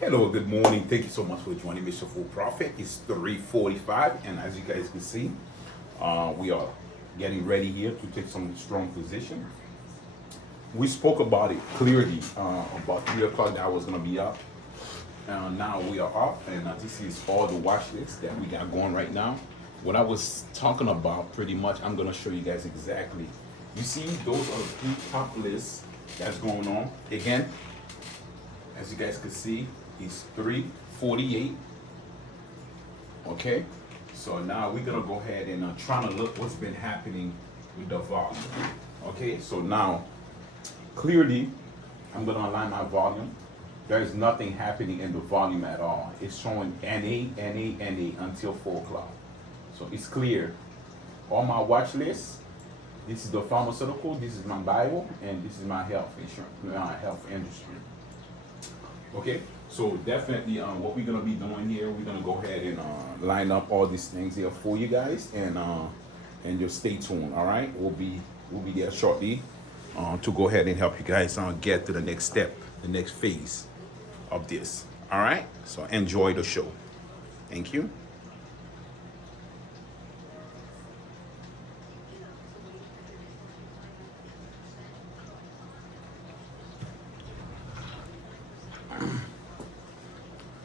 Hello, good morning. Thank you so much for joining Mr. Full Profit. It's 3:45, and as you guys can see, we are getting ready here to take some strong position. We spoke about it clearly about 3 o'clock that I was going to be up. Now we are up, and this is all the watch list that we got going right now. What I was talking about, pretty much, I'm going to show you guys exactly. You see, those are the three top lists that's going on. Again, as you guys can see, it's 3:48. Okay, so now we're gonna go ahead and try to look what's been happening with the volume. Okay, so now clearly I'm gonna align my volume. There is nothing happening in the volume at all. It's showing NA, NA, NA until 4 o'clock. So it's clear. All my watch lists. This is the pharmaceutical. This is my Bible, and this is my health insurance, my health industry. Okay, so definitely what we're gonna be doing here, we're gonna go ahead and line up all these things here for you guys, and just stay tuned. All right, we'll be there shortly to go ahead and help you guys get to the next step, the next phase of this. All right, so enjoy the show. Thank you.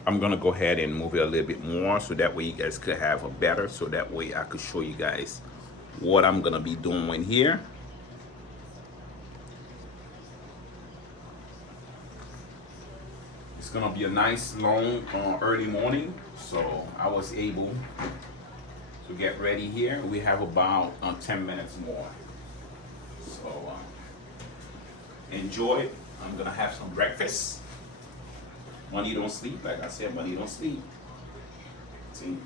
I'm gonna go ahead and move it a little bit more so that way you guys could have a better, so that way I could show you guys what I'm gonna be doing here. It's gonna be a nice long early morning, so I was able to get ready here. We have about 10 minutes more, so enjoy. I'm gonna have some breakfast. Money don't sleep, like I said, money don't sleep. See?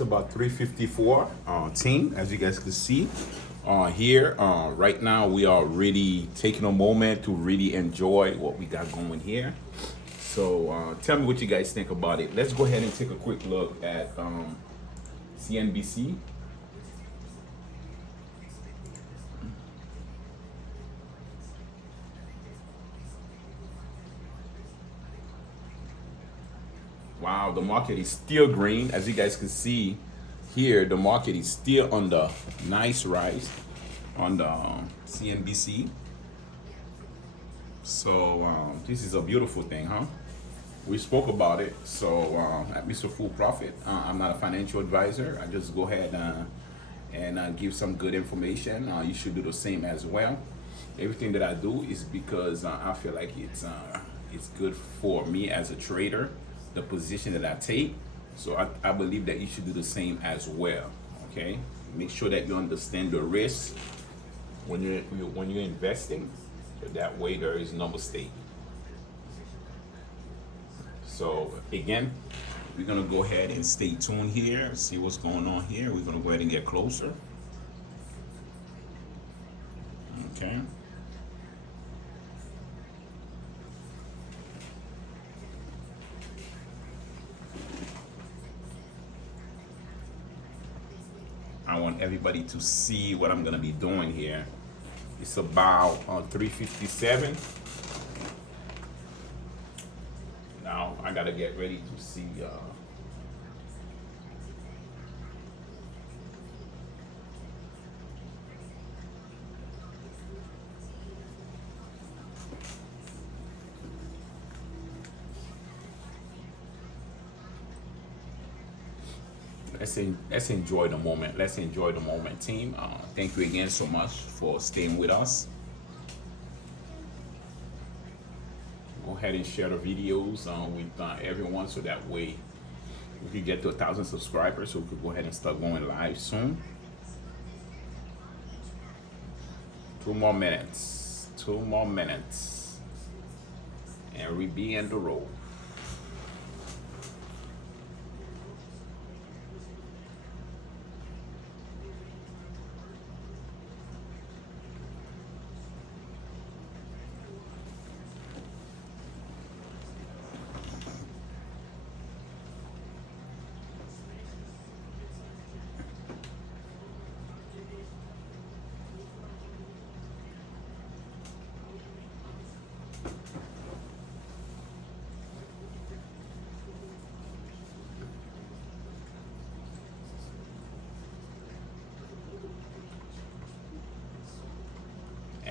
It's about 3:54 team, as you guys can see here. Right now we are really taking a moment to really enjoy what we got going here. So tell me what you guys think about it. Let's go ahead and take a quick look at CNBC. Wow, the market is still green. As you guys can see here, the market is still on the nice rise on the CNBC. So this is a beautiful thing, huh? We spoke about it. So at Mr. Full Profit, I'm not a financial advisor. I just go ahead and give some good information. You should do the same as well. Everything that I do is because I feel like it's good for me as a trader, the position that I take. So I believe that you should do the same as well. Okay, make sure that you understand the risk when you're investing. So that way there is no mistake. So again, we're gonna go ahead and stay tuned here, see what's going on here. We're gonna go ahead and get closer. Okay. I want everybody to see what I'm gonna be doing here. It's about 3:57. Now I gotta get ready to see. Let's enjoy the moment. Let's enjoy the moment, team. Thank you again so much for staying with us. Go ahead and share the videos with everyone, so that way we can get to 1,000 subscribers. So we could go ahead and start going live soon. 2 more minutes. 2 more minutes, and we be in the road.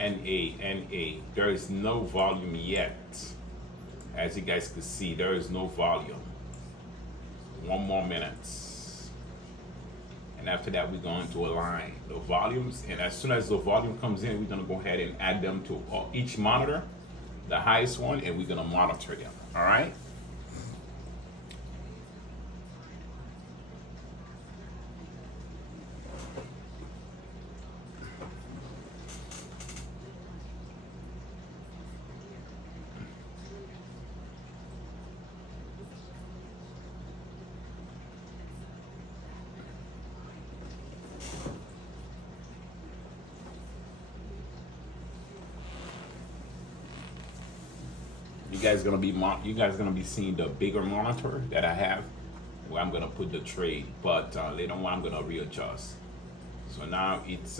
NA. There is no volume yet. As you guys can see, there is no volume. 1 more minute. And after that, we're going to align the volumes. And as soon as the volume comes in, we're going to go ahead and add them to each monitor, the highest one, and we're going to monitor them. All right? You guys gonna be seeing the bigger monitor that I have, where I'm gonna put the trade, but later on I'm gonna readjust. So now it's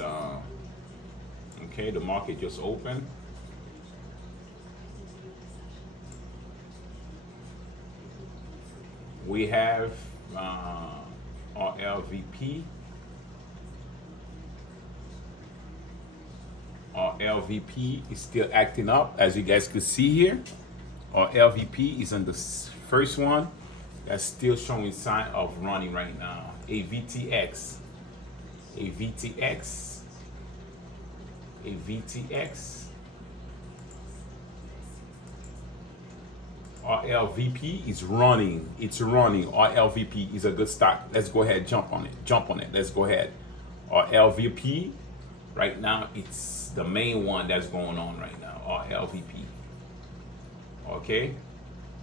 okay. The market just opened. We have our LVP. Our LVP is still acting up, as you guys can see here. Our LVP is on the first one. That's still showing sign of running right now. A VTX. Our LVP is running. It's running. Our LVP is a good stock. Let's go ahead, jump on it. Let's go ahead. Our LVP right now, it's the main one that's going on right now. Our LVP. Okay,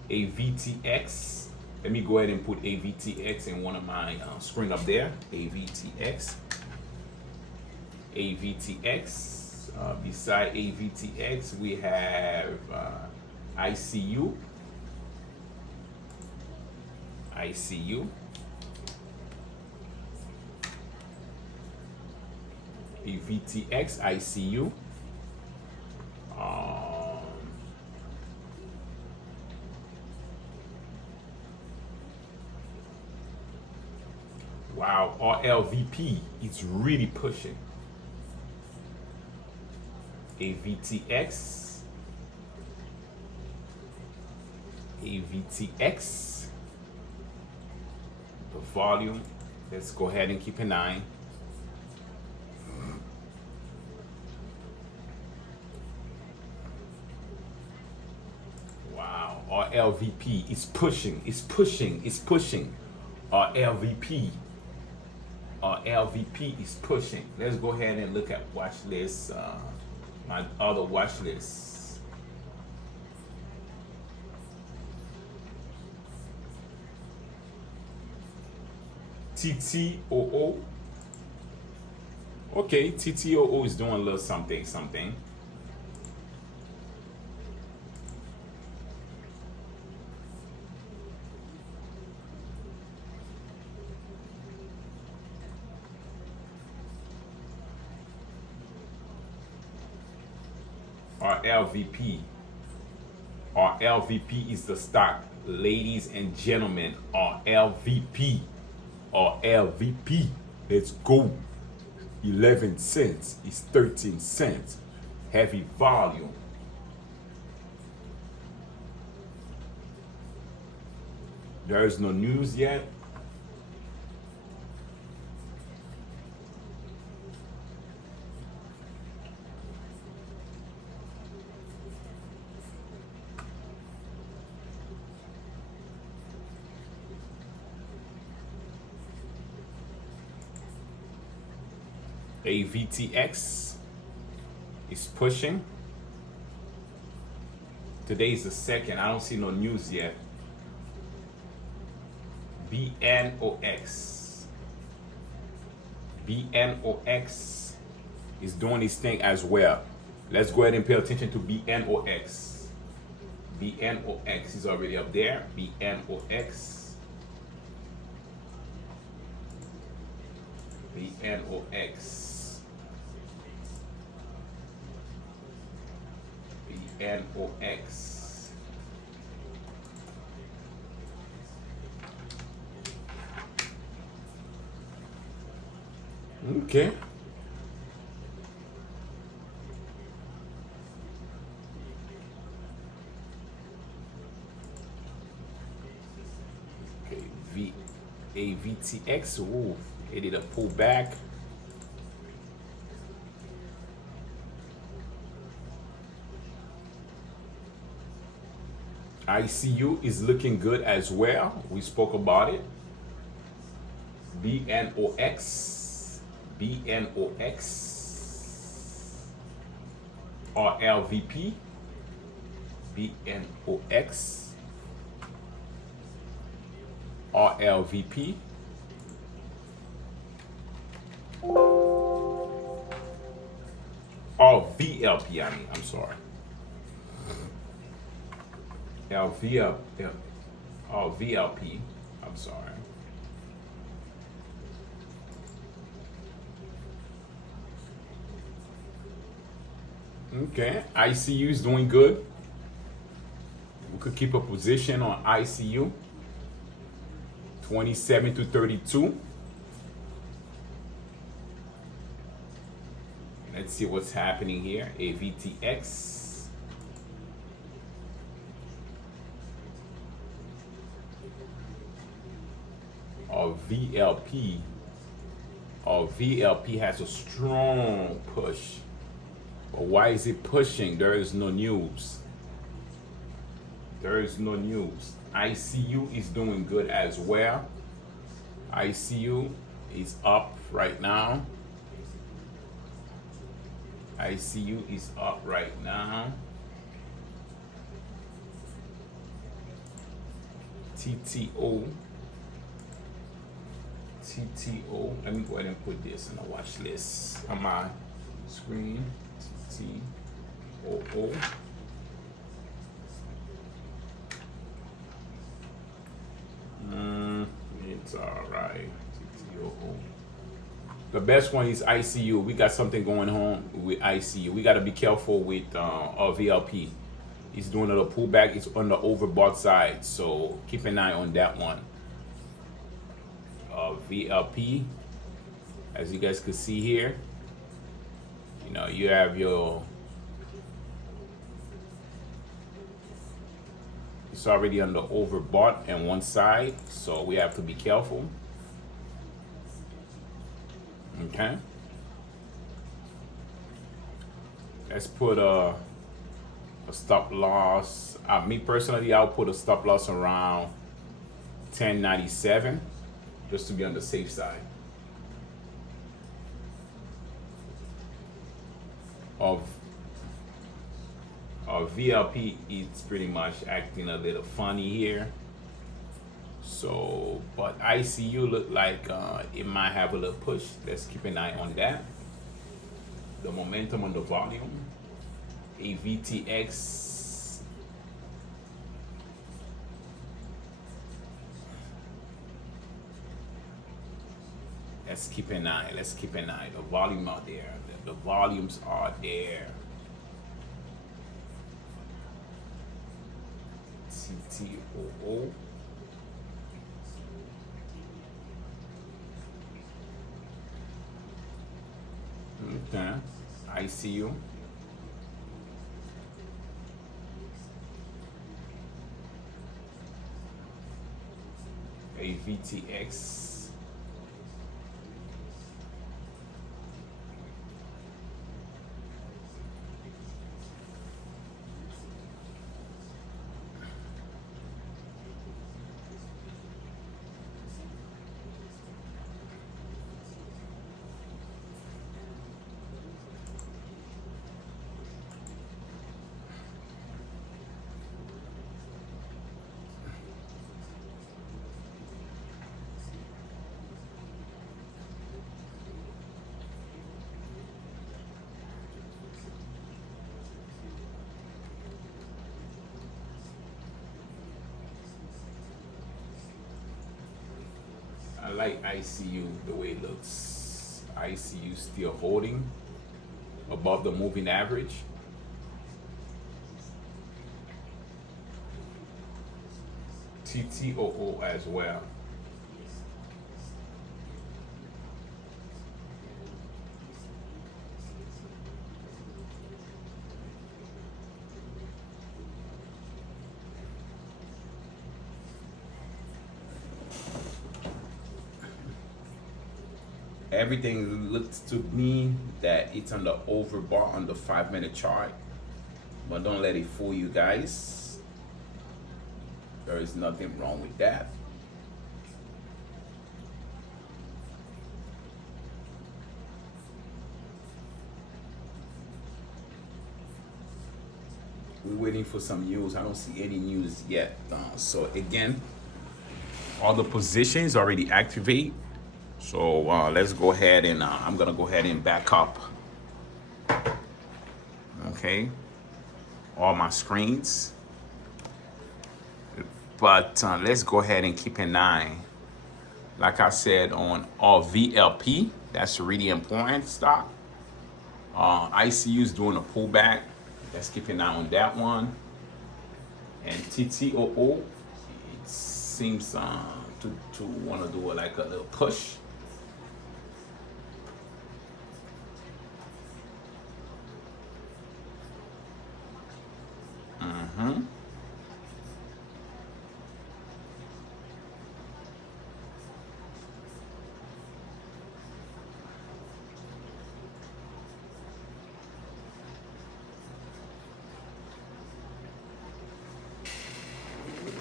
a VTX Let me go ahead and put AVTX in one of my screen up there. AVTX. AVTX. Beside AVTX, we have ICU. ICU. AVTX, ICU. Wow, RLVP is really pushing. AVTX. AVTX. The volume. Let's go ahead and keep an eye. Wow, RLVP is pushing, it's pushing, it's pushing. RLVP. LVP is pushing. Let's go ahead and look at watch list. My other watch lists. TTOO. Okay, TTOO is doing a little something. RLVP. RLVP is the stock, ladies and gentlemen. RLVP. RLVP. Let's go. 11 cents is 13 cents. Heavy volume. There is no news yet. AVTX is pushing. Today is the 2nd. I don't see no news yet. BNOX. BNOX is doing this thing as well. Let's go ahead and pay attention to BNOX. BNOX is already up there. BNOX. BNOX. BNOX. Okay. Okay, AVTX. Ooh, it did a pull back. ICU is looking good as well. We spoke about it. BNOX. BNOX. RLVP. BNOX. RLVP. Or VLP, I'm sorry. VLP, I'm sorry. Okay, ICU is doing good. We could keep a position on ICU. 27 to 32. Let's see what's happening here. AVTX. Or VLP. Or VLP has a strong push. But why is it pushing? There is no news. There is no news. ICU is doing good as well. ICU is up right now. ICU is up right now. TTO. Let me go ahead and put this on the watch list on my screen. TTOO. It's all right. TTOO. The best one is ICU. We got something going on with ICU. We got to be careful with our VLP. He's doing a little pullback. It's on the overbought side, so keep an eye on that one. VLP, as you guys can see here, you know, you have your, it's already on the overbought on one side, so we have to be careful. Okay, let's put a stop loss. Me personally, I'll put a stop loss around 1097, just to be on the safe side. Of VLP, it's pretty much acting a little funny here. So, but ICU look like it might have a little push. Let's keep an eye on that. The momentum on the volume. AVTX. Let's keep an eye. Let's keep an eye. The volume out there. The volumes are there. TTOO. Okay. ICU. AVTX. I like ICU the way it looks. ICU still holding above the moving average. TTOO as well. Everything looks to me that it's on the overbought on the 5-minute chart, but don't let it fool you guys. There is nothing wrong with that. We're waiting for some news. I don't see any news yet. So again, all the positions already activate. So let's go ahead and I'm gonna go ahead and back up. Okay, all my screens. But let's go ahead and keep an eye, like I said, on our VLP. That's really important stock. ICU is doing a pullback. Let's keep an eye on that one. And TTOO, it seems to want to do like a little push.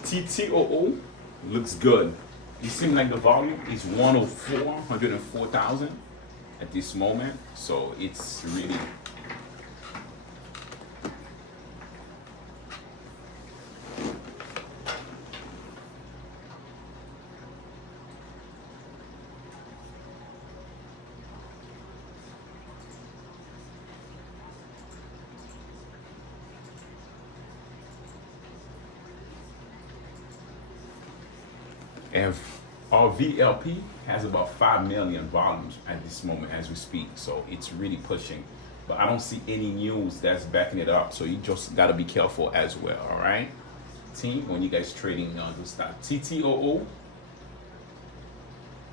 TTOO looks good. It seems like the volume is 104,000 at this moment. So it's really And our VLP has about 5 million volumes at this moment as we speak. So it's really pushing. But I don't see any news that's backing it up. So you just got to be careful as well. All right, team, when you guys trading the stock. TTOO,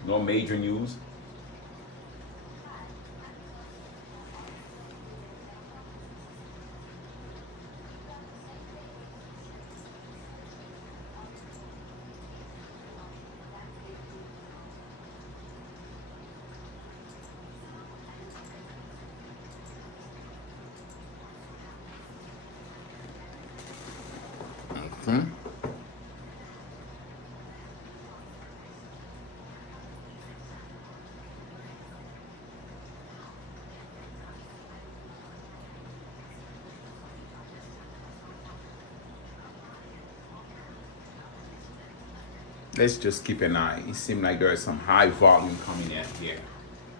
no major news. Hmm? Let's just keep an eye. It seems like there is some high volume coming in here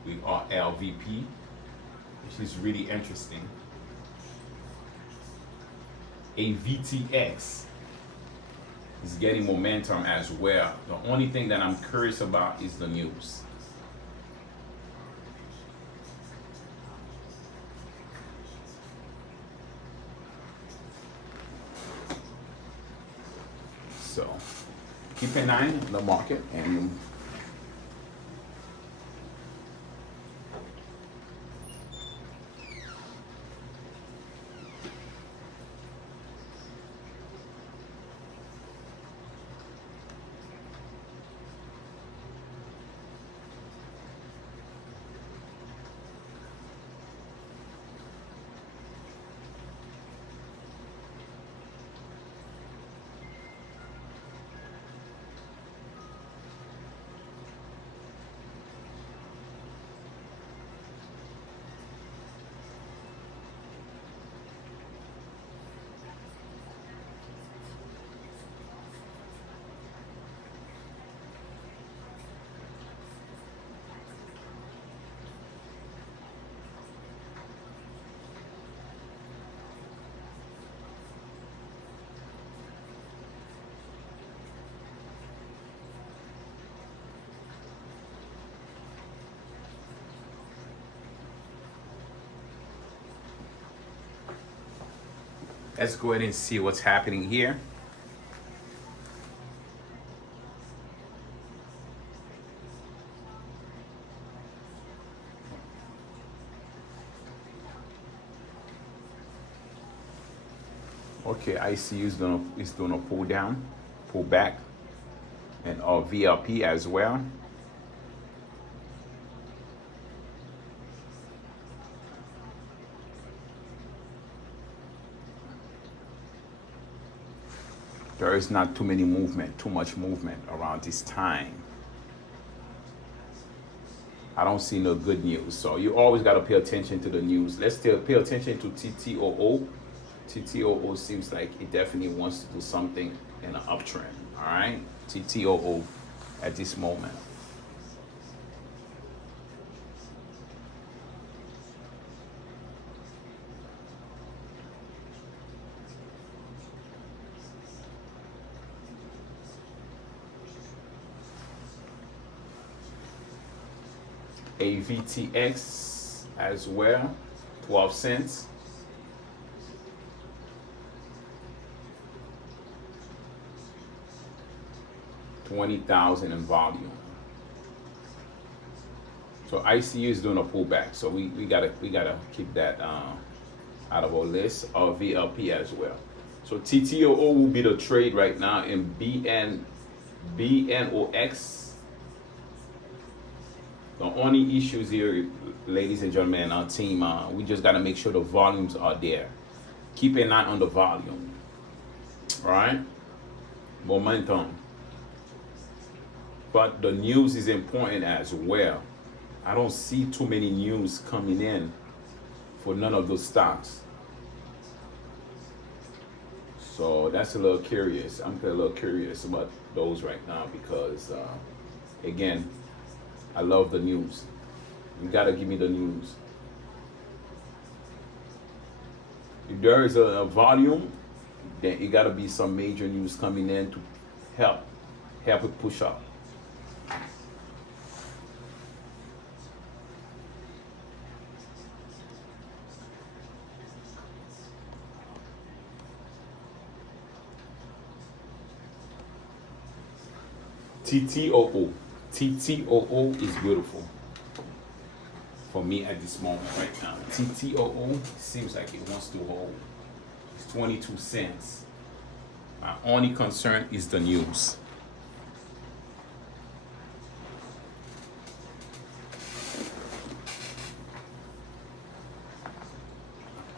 with our LVP, which is really interesting. A VTX is getting momentum as well. The only thing that I'm curious about is the news. So keep an eye on the market and let's go ahead and see what's happening here. Okay, ICU is doing a pull down, pull back, and our VLP as well. There is not too much movement around this time. I don't see no good news. So you always got to pay attention to the news. Let's still pay attention to TTOO. TTOO seems like it definitely wants to do something in an uptrend. All right, TTOO at this moment. AVTX as well, 12 cents. $20,000 in volume. So ICU is doing a pullback. So we gotta keep that out of our list. Our VLP as well. So TTOO will be the trade right now in BNOX. The only issues here, ladies and gentlemen, our team, we just got to make sure the volumes are there. Keep an eye on the volume. All right? Momentum. But the news is important as well. I don't see too many news coming in for none of those stocks. So that's a little curious. I'm a little curious about those right now because, again, I love the news. You gotta give me the news. If there is a volume, then it gotta be some major news coming in to help it push up. TTOO. TTOO is beautiful for me at this moment right now. TTOO seems like it wants to hold. It's 22 cents. My only concern is the news.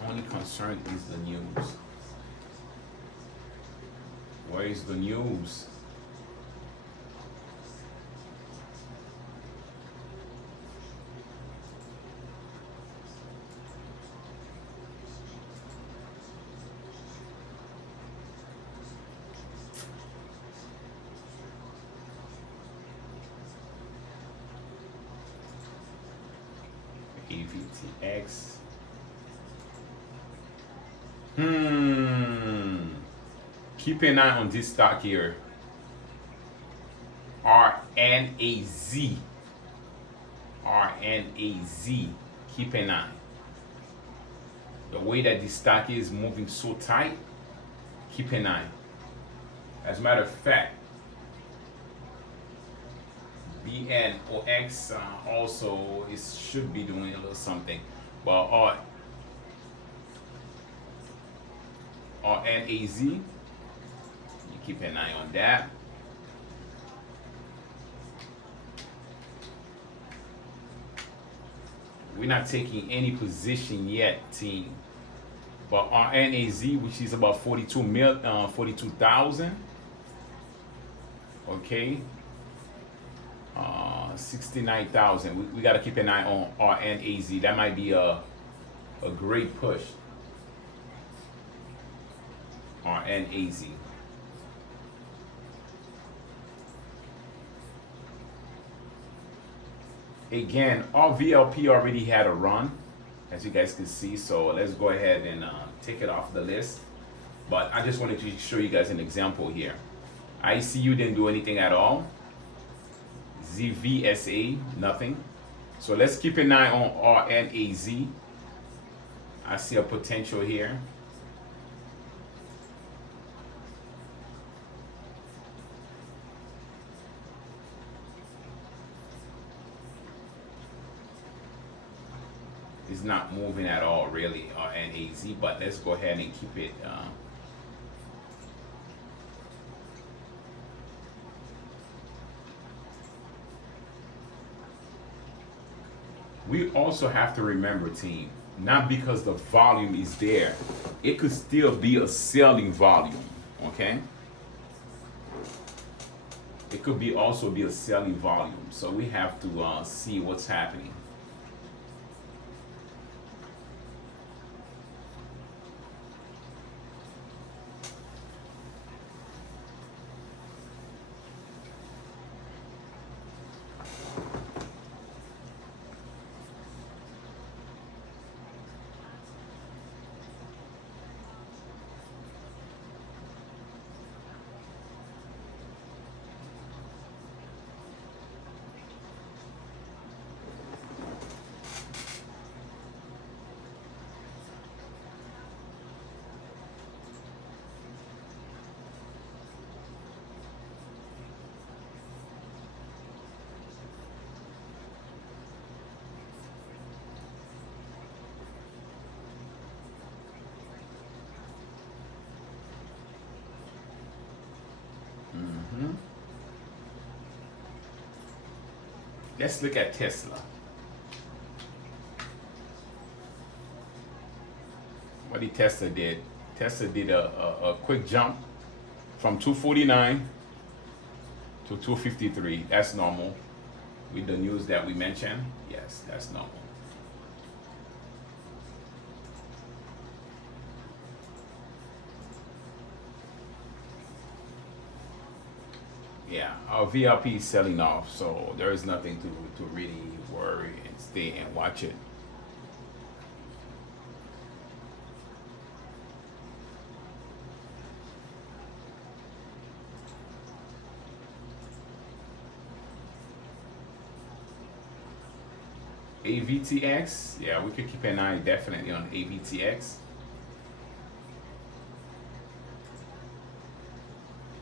My only concern is the news. Where is the news? AVTX. Keep an eye on this stock here. RNAZ. RNAZ. Keep an eye. The way that this stock is moving so tight, keep an eye. As a matter of fact, BNOX also should be doing a little something, but RNAZ, you keep an eye on that. We're not taking any position yet, team. But RNAZ, which is about 42,000. Okay. 69,000. We got to keep an eye on RNAZ. That might be a great push. RNAZ. Again, our VLP already had a run, as you guys can see. So let's go ahead and take it off the list. But I just wanted to show you guys an example here. ICU didn't do anything at all. ZVSA, nothing. So let's keep an eye on RNAZ. I see a potential here. It's not moving at all, really, RNAZ, but let's go ahead and keep it. We also have to remember, team, not because the volume is there, it could still be a selling volume, okay? It could be also be a selling volume, so we have to see what's happening. Let's look at Tesla. What did Tesla did? Tesla did a quick jump from 249 to 253. That's normal. With the news that we mentioned, yes, that's normal. Yeah, our VLP is selling off, so there is nothing to really worry and stay and watch it. AVTX, yeah, we could keep an eye definitely on AVTX.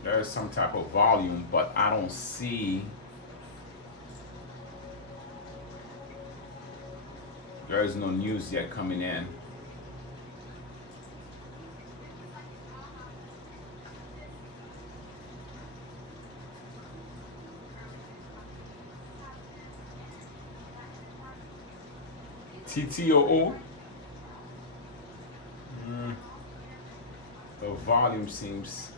There's some type of volume, but I don't see. There is no news yet coming in. TTOO. The volume seems.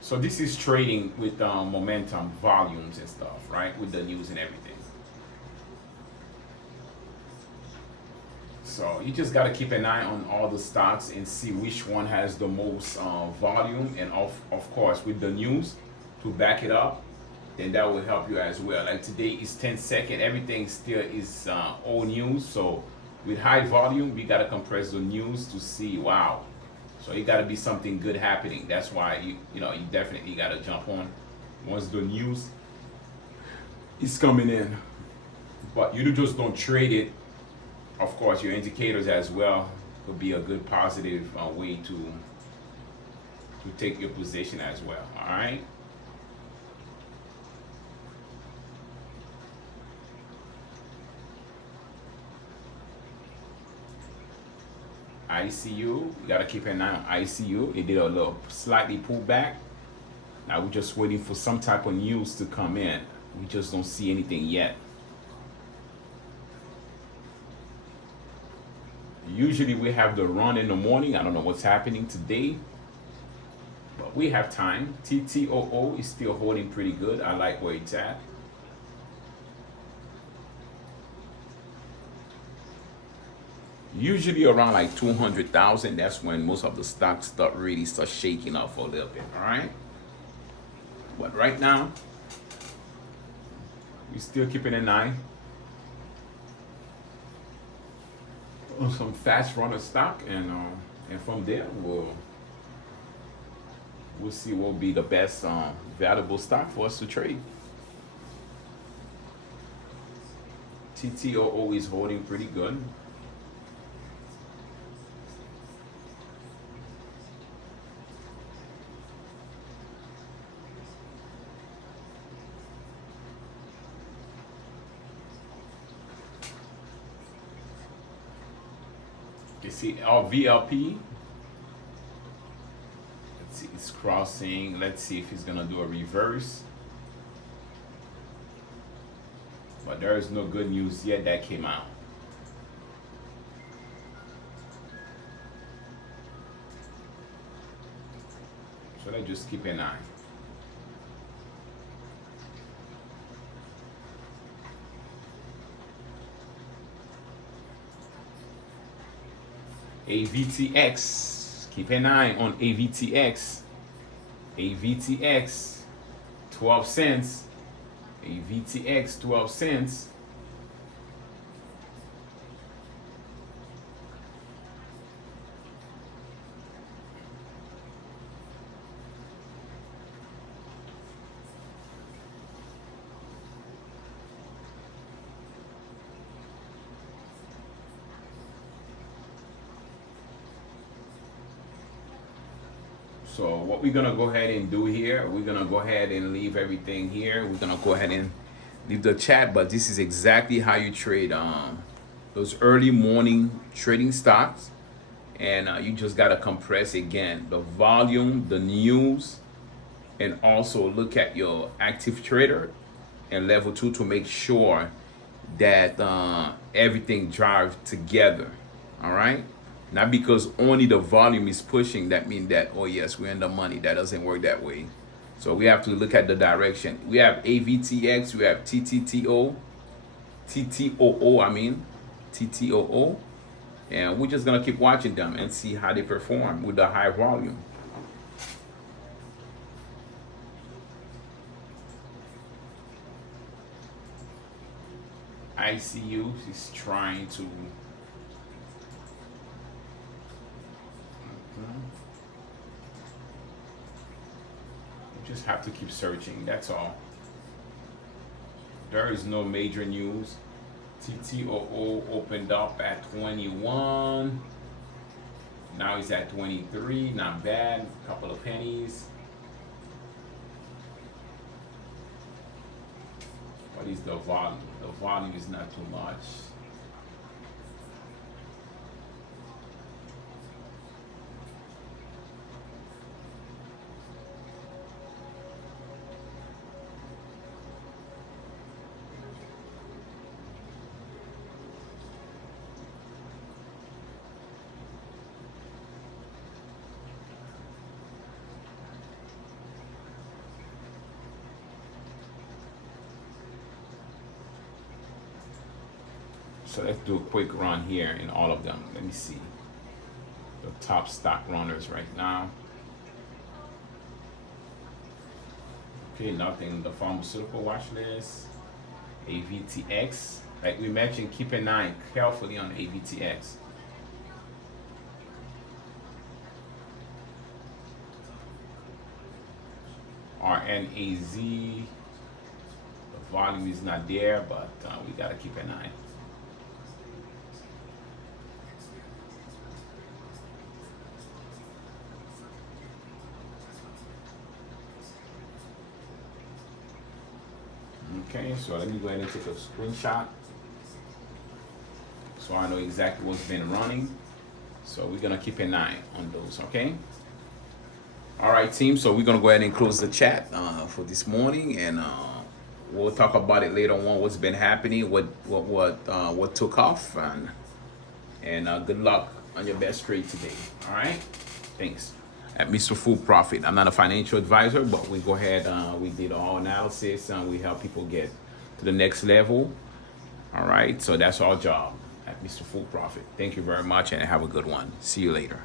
So this is trading with momentum, volumes and stuff, right? With the news and everything. So you just got to keep an eye on all the stocks and see which one has the most volume, and of course with the news to back it up, then that will help you as well. Like today is 10 second, everything still is old news. So with high volume, we got to compress the news to see, wow. So it got to be something good happening. That's why you definitely got to jump on once the news is coming in. But you just don't trade it. Of course, your indicators as well could be a good positive way to take your position as well. All right. ICU, you gotta keep an eye on ICU. It did a little slightly pull back. Now we're just waiting for some type of news to come in. We just don't see anything yet. Usually we have the run in the morning. I don't know what's happening today, but we have time. TTOO is still holding pretty good. I like where it's at. Usually around like 200,000, that's when most of the stocks really start shaking up for a little bit, all right? But right now, we're still keeping an eye on some fast runner stock, and from there we'll see what will be the best valuable stock for us to trade. TTOO is holding pretty good. You see our VLP. Let's see, it's crossing. Let's see if he's gonna do a reverse. But there is no good news yet that came out. So let's just keep an eye. AVTX, keep an eye on AVTX. AVTX, 12 cents. AVTX, 12 cents. So what we're gonna go ahead and do here, we're gonna go ahead and leave everything here. We're gonna go ahead and leave the chat, but this is exactly how you trade those early morning trading stocks. And you just gotta compress again the volume, the news, and also look at your active trader and level 2 to make sure that everything drives together. All right. Not because only the volume is pushing, that means that, oh yes, we're in the money. That doesn't work that way. So we have to look at the direction. We have AVTX, we have TTOO, TTOO, and we're just gonna keep watching them and see how they perform with the high volume. ICU is trying to. You just have to keep searching, that's all. There is no major news. TTOO opened up at 21. Now he's at 23. Not bad. Couple of pennies. What is the volume? The volume is not too much. So let's do a quick run here in all of them. Let me see the top stock runners right now. Okay, nothing. The pharmaceutical watch list, AVTX. Like we mentioned, keep an eye carefully on AVTX. RNAZ. The volume is not there, but we gotta keep an eye. Okay, so let me go ahead and take a screenshot so I know exactly what's been running. So we're gonna keep an eye on those, okay? All right, team. So we're gonna go ahead and close the chat for this morning, and we'll talk about it later on. What's been happening? What took off? And good luck on your best trade today. All right. Thanks. At Mr. Full Profit. I'm not a financial advisor, but we go ahead. We did all analysis, and we help people get to the next level. All right. So that's our job at Mr. Full Profit. Thank you very much, and have a good one. See you later.